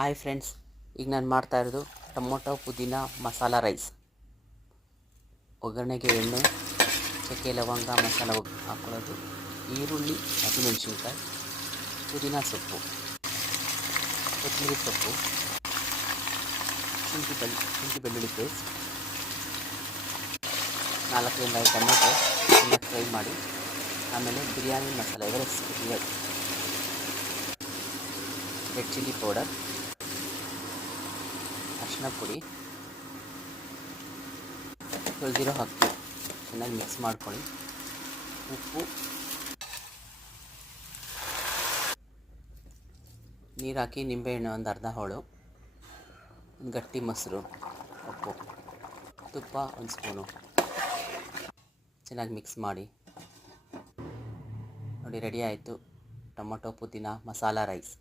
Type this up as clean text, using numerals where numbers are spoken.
Hi friends, ಈಗ ನಾನು ಮಾಡ್ತಾಯಿರೋದು ಟೊಮೊಟೊ ಪುದೀನ ಮಸಾಲ ರೈಸ್. ಒಗ್ಗರಣೆಗೆ ಎಣ್ಣೆ, ಚಕ್ಕೆ ಲವಂಗ ಮಸಾಲ ಹಾಕೊಳ್ಳೋದು, ಈರುಳ್ಳಿ, ಹಸಿಮೆಣಸಿನ್ಕಾಯಿ, ಪುದೀನ ಸೊಪ್ಪು, ಕೊತ್ತಂಬರಿ ಸೊಪ್ಪು, ಶುಂಠಿ ಬೆಳ್ಳುಳ್ಳಿ ಪೇಸ್ಟ್, 4-5 ಟೊಮೆಟೊ ಚೆನ್ನಾಗಿ ಫ್ರೈ ಮಾಡಿ. ಆಮೇಲೆ biryani masala, Everest red chilli powder, ಅರಿಶಿನ ಪುಡಿ, ತೊಳೆದಿರೋ ಅಕ್ಕಿ ಚೆನ್ನಾಗಿ ಮಿಕ್ಸ್ ಮಾಡ್ಕೊಳ್ಳಿ. ಉಪ್ಪು, ನೀರು ಹಾಕಿ, ನಿಂಬೆಹಣ್ಣು ಒಂದು ಅರ್ಧ ಹೋಳು, ಗಟ್ಟಿ ಮೊಸರು, ಉಪ್ಪು, ತುಪ್ಪ 1 ಸ್ಪೂನು ಚೆನ್ನಾಗಿ ಮಿಕ್ಸ್ ಮಾಡಿ. ನೋಡಿ, ರೆಡಿ ಆಯಿತು ಟೊಮೊಟೊ ಪುದೀನ ಮಸಾಲ ರೈಸ್.